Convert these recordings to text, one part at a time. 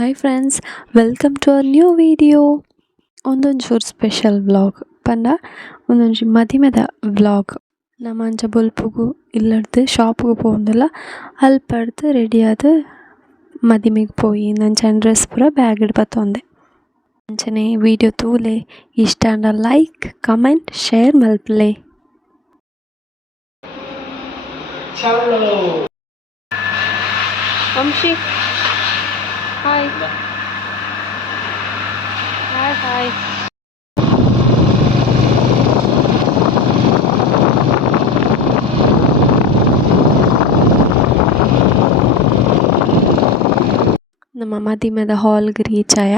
Hi friends, welcome to our new video. ಒಂದೊಂಚೂರು special vlog ಪಂಡ ಒಂದೊಂಜಿ ಮದಿಮೆದ ವ್ಲಾಗ್. ನಮ್ಮ ಅಂಚ ಬೊಲ್ಪುಗು ಇಲ್ಲಡ್ದು ಶಾಪ್ಗೆ ಪೋಂದಿಲ್ಲ, ಅಲ್ಪಡ್ದು ರೆಡಿ ಆದು ಮದಿಮೆಗೆ ಪೋಯಿ ನಂಚ ಡ್ರೆಸ್ ಪೂರ ಬ್ಯಾಗ್ ಬತ್ತೊಂದೆ. ಅಂಚನೆ ವಿಡಿಯೋ ತೂಲೆ ಇಷ್ಟ ಅಂಡ ಲೈಕ್ ಕಮೆಂಟ್ ಶೇರ್ ಮಲ್ಪಲೆ. Vamshi hi hi hi. ನಮ್ಮ ಮದಿಮೆದ ಹಾಲ್ಗೆ ರೀಚ್ ಆಯ.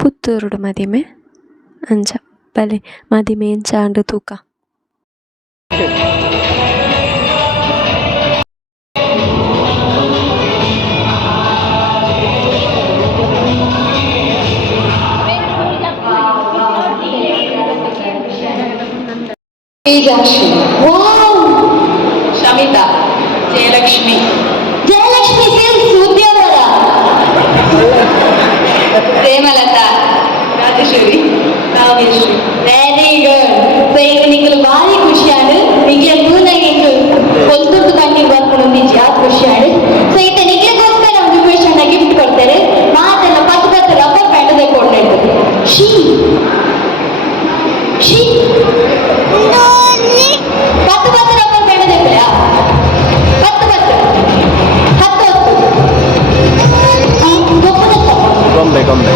ಪುತ್ತೂರುಡು ಮದಿಮೆ ಅಂಚ ಬಲೆ ಮದಿಮೆ ಎಂಚ ಅಂಡು ತೂಕ. ಶಮಿತಾ, ಜಯಲಕ್ಷ್ಮಿ ಉದ್ಯೋಗದ Premalatha, Rajeshwari, Kavyashree. Very good. So ಈಗ ನಿಂಗೆ ಭಾರಿ ಖುಷಿ ಆಡು. ನಿಂಗೆ ಮೂನಾಗಿ ಹೊಲ್ತುಟ್ಟು ಕಂಡು ಬರ್ಕೊಂಡು ನಿಜ ಖುಷಿ ಆಡು. ಸೊ ಇತ್ತ ನಿಂಗೆಗೋಸ್ಕರ ಒಂದು ವಿಷಯನ ಗಿಫ್ಟ್ ಕೊಡ್ತಾರೆ. ಮಾತೆಲ್ಲ ಪತ್ತು ರಬ್ಬರ್ ಬ್ಯಾಂಡ್ ತೆಗೊಂಡು ಶೀ ಶೀ ಪತ್ತು ರಬ್ಬರ್ ಬ್ಯಾಂಡ್ ತೆಗೊಳ್ಳ ಗೊಂಬೆ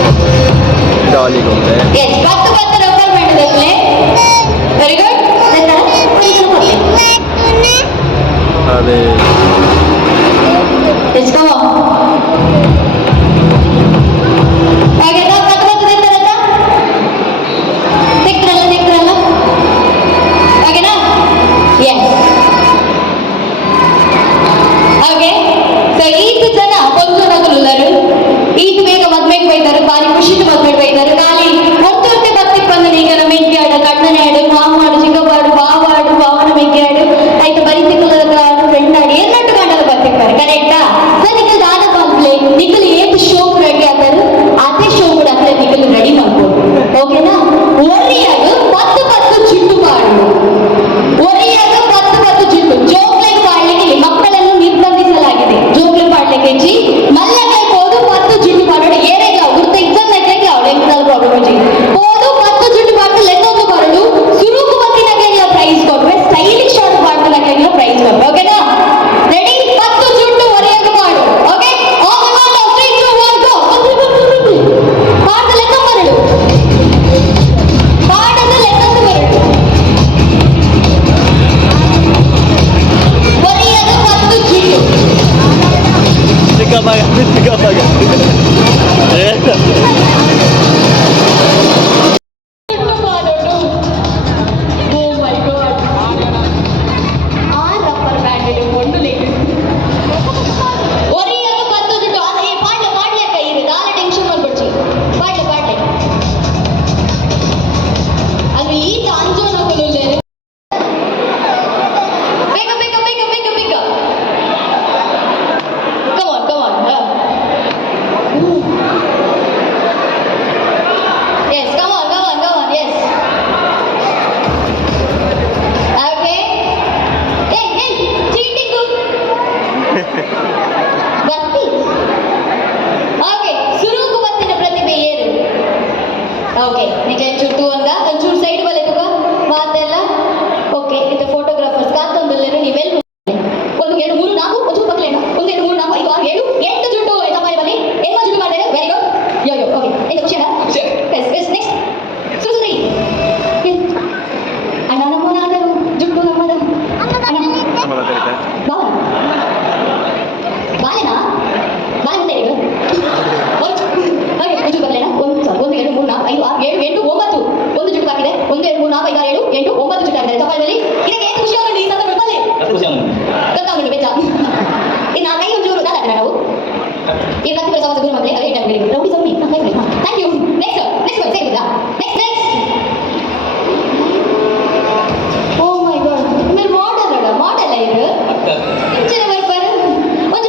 ಡಾಲಿ ಗೊಂಬೆ. ಎಸ್, ಪತ್ತು ರಬ್ಬರ್ ಬ್ಯಾಂಡ್ ತೆಗೊಳ್ಳೆ. Very good. ಅದೇ Let's go. ಹಾಗೆಲ್ಲ ಪತ್ತು ತೆಗ್ತಾರಲ್ಲ ಹಾಗೆನಾ? ಎಸ್. ಹಾಗೆ ಸೊ ಈತು ಜನ ಕೊಂಚನಗಲರು ಈತು ಬೇಗ ಮದ್ಮೆಗೆ ಬೈತಾರೆ, ಬಾರಿ ಖುಷಿದು ಮದ್ಮೆಗೆ ಬೈತಾರೆ. ಖಾಲಿ ಹೊತ್ತೆ ಬತ್ತಿಗೆ ಬಂದು ಈಗ ಮೆಂಕೆ ಆಡು, ಕಣ್ಣನೆ ಆಡು, ಮಾಮಾಡು, ಚಿಕ್ಕಪ್ಪಾಡು, ಬಾವಾಡು, ಬಾವನ ಮೆಂಕೆ ಆಡು, ಆಯ್ತು ಬರೀ ತಿಕ್ಕಲದ ಆಡು, ಫ್ರೆಂಡ್ ಆಡಿ ಎಲ್ಲಟ್ಟು ಗಂಡದ ಬರ್ತಿರ್ತಾರೆ. ಕರೆಕ್ಟಾ? ಸೊ ನಿಖಲ್ ದಾದ ಬಂದ್ಲೆ ನಿಖಲ್ ಏತು ಶೋ ರೆಡಿ ಆದರು ಅದೇ ಶೋ ಕೂಡ ಅಂದ್ರೆ ನಿಖಲ್ ರೆಡಿ ಮಾಡ್ಬೋದು. ಓಕೆನಾ? ಒರಿಯಾಗ ಪತ್ತು ಚಿಟ್ಟು ಮಾಡು. ಒರಿಯಾಗ ಪತ್ತು ಚಿಟ್ಟು ಜೋಕ್ಲೆಟ್ ಮಾಡ್ಲಿಕ್ಕೆ ಮಕ್ಕಳನ್ನು ನಿರ್ಬಂಧಿಸಲಾಗಿದೆ. ಜೋಕ್ಲೆಟ್ ಮಾಡ್ಲಿಕ್ಕೆ ಜಿ ಮಲ್ಲಕಾಯಿ ಹೋದು 10 ಜಿಟ್ಟು ಮಾಡೋಣ. ಏರೇಗ ಗುರ್ತ ಎಕ್ಸಾಮ್ ಲೆಕ್ಕ ಅವಳು ಎಂತಾದ್ರು ಪ್ರಾಬ್ಲಮ್ ಜಿ ಹೋದು 10 ಜಿಟ್ಟು ಮಾಡ್ತಾ ಲೆಕ್ಕೊಂದು ಬರಲು ಸುರುಕು ಮತ್ತಿನಾಗೆಲ್ಲ ಪ್ರೈಸ್ ಕೊಟ್ರೆ ಸ್ಟೈಲಿಶ್ ಶಾರ್ಟ್ ಮಾಡ್ತಾನಾಗೆಲ್ಲ ಪ್ರೈಸ್ ಕೊಟ್ರೆ. ಓಕೆನಾ? ರೆಡಿ? 10 ಜಿಟ್ಟು ಒರಿಯಾಗ ಮಾಡು. ಓಕೆ? ಆಲ್ ದ ವನ್ 3 2 1 ಗೋ. ಮಾಡ್ತಾ ಲೆಕ್ಕ ಬರಲು ಮಾಡದ ಲೆಕ್ಕಂದು ಬರಲು ಒರಿಯಾಗ 10 ಜಿಟ್ಟು ಚಿಕ್ಕಪ್ಪಾಗ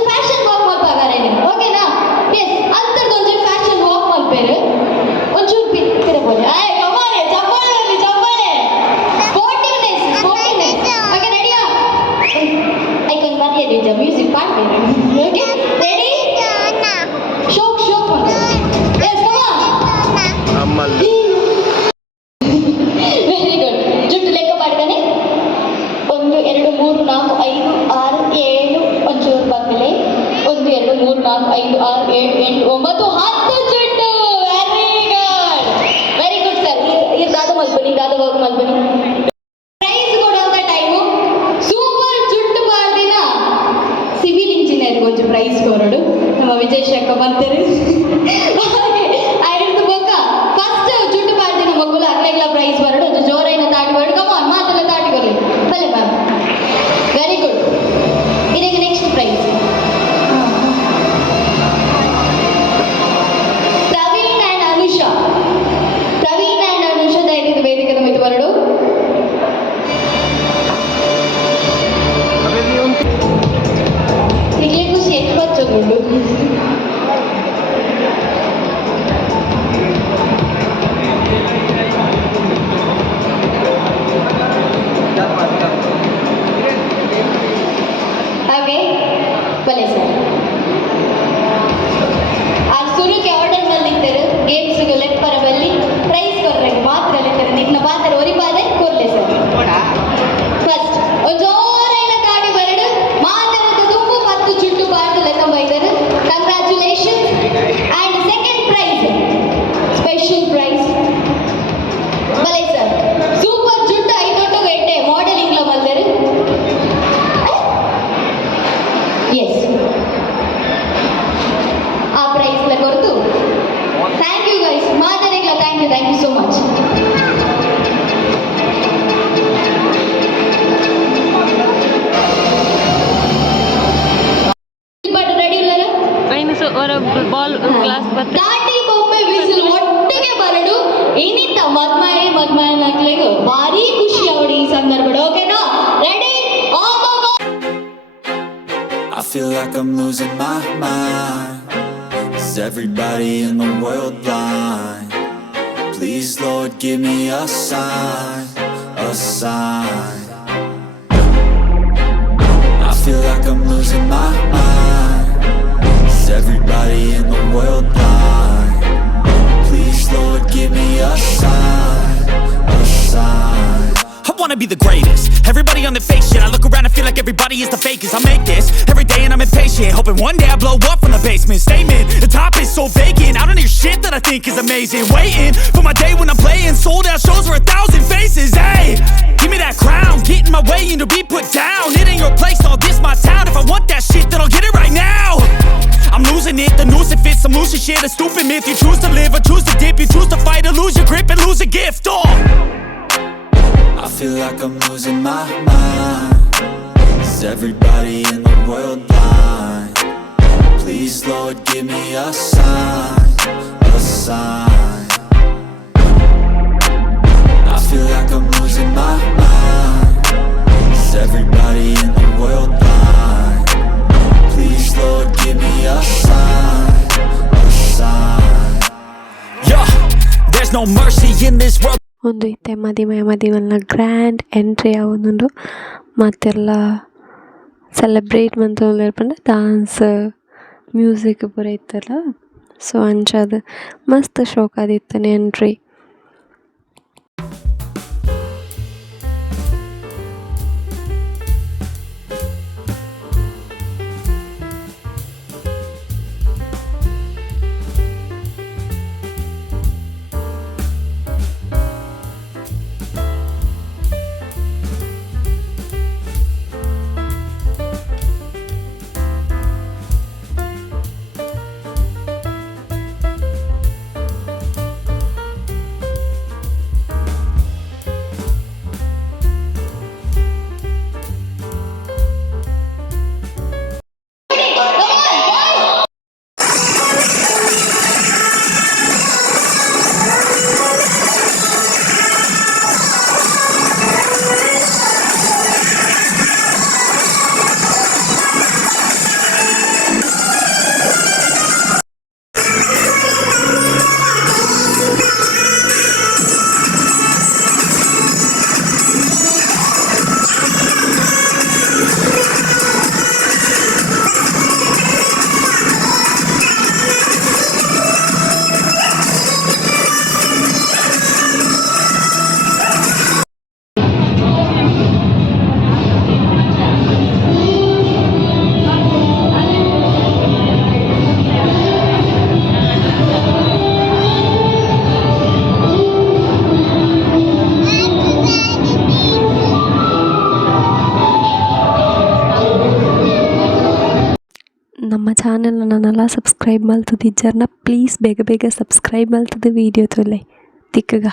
ಫ್ಯಾಷನ್ ವರ್ಕ್ ಮಾಡ್ತಾರೆ. ಓಕೆನಾ? ಎಸ್, ಅಂತರ್ದೊಂದು ಐದು ಬೊಕ್ಕ ಫಸ್ಟ್ ಜುಟ್ಟು ಪಾಡ್ದಿನ ಮಕ್ಕಳು ಅಗ್ಲೆಗ್ಲ ಪ್ರೈಸ್ ಬರಡು ಒಂದು ಜೋರೈನ ತಾಟಿ ಬರಡು ಕಮಾನ್ ಮಾತೆಲ್ಲ ತಾಟಿ ಬರಲಿ ಬಲೆ ಮ್ಯಾಮ್ ವೆರಿ ಗುಡ್ ಇದಕ್ಕೆ next prize Praveen and Anusha ದಯವಿಟ್ಟು ವೇದಿಕೆ ಮಿತಿ ಬರಡು ಈಗಲೇ ಖುಷಿ ಎಷ್ಟು ಬಚ್ಚೋದುಂಡು ಹಾಗೆ ಬಲೆ ಸರ್ ಆ ಸುರುಗೆ ಆರ್ಡರ್ ಮಲ್ಲಿದ್ದರು ಗೇಮ್ಸ್ಗೆ ಲೆಪ್ಪರ ಬಲ್ಲಿ ಪ್ರೈಸ್ ಕೊರ್ರೆಗೆ ಮಾತ್ರ ಲೆಕ್ಕರು ನಿನ್ನ ಪಾತ್ರ ಒರಿಪಾದೆ ಕೊರ್ಲೆ ಸರ್ ಫಸ್ಟ್ ಜೋರೈನ ಕಾಡಿ ಬರಡು ಮಾತರದ ತುಂಬು ಮತ್ತು ಜುಟ್ಟು ಪಾಡ್ದು ಲೆಕ್ಕ ಬೈದರು congratulations and second prize special prize ಬಲೆ ಸರ್ ಸೂಪರ್ ಜುಟ್ಟು ಐದೊಟ್ಟು ಗಂಟೆ ಮಾಡೆಲಿಂಗ್ಲ ಮಲ್ದರು ಎಸ್ ಆ ಪ್ರೈಸ್ಲ ಕೊರತು ಥ್ಯಾಂಕ್ ಯು ಗೈಸ್ ಮಾದರಿಗಳ thank you so much ready ಇಲ್ಲ ಬಾಲ್ ಗ್ಲಾಸ್ ದಾಟಿ ಬೊಮ್ಮೆ ಬಿಸಿಲು ಒಟ್ಟಿಗೆ ಬರಡು ಏನಿತ್ತ ಮದ್ಮಾಯ ನಕ್ಲೆಗೆ ಭಾರಿ ಖುಷಿ ಅವಡಿ ಈ ಸಂದರ್ಭ ಓಕೆನಾ ready I feel like I'm losing my mind. Is everybody in the world blind? Please, Lord, give me a sign, a sign. I feel like I'm losing my mind. Is everybody in the world blind? Please, Lord, give me a sign, a sign. I wanna be the greatest. Everybody on the fake shit. I look around and feel like everybody is the fakest. I make this every day and I'm impatient, hoping one day I blow up from the basement. Statement, the top is so vacant. I don't hear shit that I think is amazing. Waiting for my day when I'm playing sold out shows for 1,000 faces. Hey, give me that crown, get in my way and to be put down. It ain't your place, all this my town. If I want that shit, then I'll get it right now. I'm losing it, the noose it fits. Some loose shit, a stupid myth. You choose to live or choose to dip. You choose to fight or lose your grip and lose a gift. Oh, I feel like I'm losing my mind. Is everybody in the world blind? Please, Lord, give me a sign, a sign. I feel like I'm losing my mind. Is everybody in the world blind? Please, Lord, give me a sign, a sign. yeah, there's no mercy in this world. ಒಂದು ಇತ್ತೆ ಮದಿಮೆಲ್ಲ grand entry ಆವೊಂದುಂಡು ಮತ್ತೆಲ್ಲ celebrate ಮಂತೊಂದು dance music ಪೂರ ಇತ್ತಲ್ಲ so ಅಂಚದು ಮಸ್ತ್ ಶೋಕ್ ಆದಿತ್ತನೆ entry. ನಮ್ಮ ಚಾನಲ್ನೆಲ್ಲ subscribe ಮಲ್ತದಿಜ್ಜರ್ನ please ಬೇಗ ಬೇಗ ಸಬ್ಸ್ಕ್ರೈಬ್ ಮಲ್ತದ ವೀಡಿಯೋ ತೊಲೆ ತಿಕ್ಕಗ